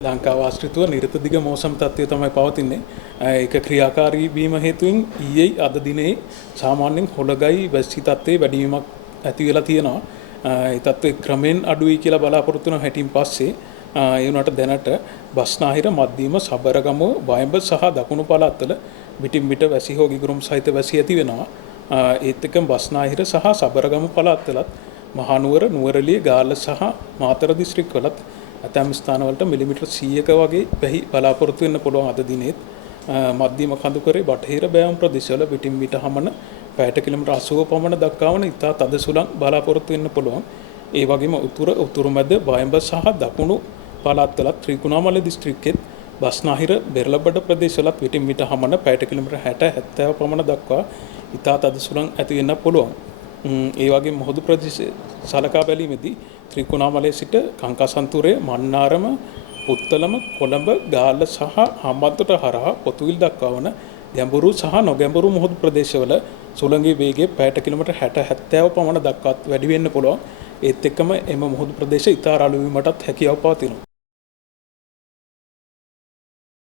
ලංකාව ආශ්‍රිතව නිරත දිග මෝසම් තත්ත්වය තමයි පවතින්නේ. ඒක ක්‍රියාකාරී වීම හේතුවෙන් ඊයේ අද දිනේ සාමාන්‍යයෙන් හොළගයි වැසි තත්ත්වයේ වැඩිවීමක් ඇති වෙලා තියෙනවා. ඒ තත්ත්වය ක්‍රමෙන් අඩුයි කියලා බලාපොරොත්තු වෙන හැටින් පස්සේ ඒ වුණාට දැනට බස්නාහිර මධ්‍යම සබරගමුව වයඹ සහ දකුණු පළාත්වල පිටින් පිට වැසි හෝ ගිගුරුම් සහිත වැසි ඇති වෙනවා. ඒත් එක්කම බස්නාහිර සහ සබරගමු පළාත්වලත් මහනුවර නුවරඑළිය ගාල්ල සහ මාතර දිස්ත්‍රික්කවලත් ඇතැම් ස්ථානවලට මිලිමීටර් 100ක වගේ වැහි බලාපොරොත්තු වෙන්න පුළුවන් අද දිනේත්. මධ්‍යම කඳුකරේ බටහිර බෑවුම් ප්‍රදේශවල පිටින් පිට හමන පැයට කිලෝමීටර් 80 පමණ දක්වා වන ඉතා තද සුළං බලාපොරොත්තු වෙන්න පුළුවන්. ඒ වගේම උතුරු මැද වයඹ සහ දකුණු පළාත්වලත් ත්‍රිකුණාමලය දිස්ත්‍රික්කෙත් බස්නාහිර බෙරළබඩ ප්‍රදේශවලත් පිටින් පිට හමන පැයට කිලෝමීටර් 60-70 පමණ දක්වා ඉතා තද සුළං ඇති වෙන්න පුළුවන්. ඒ වගේ මුහුදු ප්‍රදේශ සලකා බැලීමේදී ත්‍රිකුණාමලයේ සිට කංකාසන්තුරේ මන්නාරම පුත්තලම කොළඹ ගාල්ල සහ හම්බන්තොට හරහා පොතුවිල් දක්වා වන ගැඹුරු සහ නොගැඹුරු මුහුදු ප්‍රදේශවල සුළඟේ වේගය පැයට කිලෝමීටර් 60-70 පමණ දක්වාත් වැඩි වෙන්න පුළුවන්. ඒත් එක්කම එම මුහුදු ප්‍රදේශ ඉතා රළු වීමටත් හැකියාව පවතිනවා.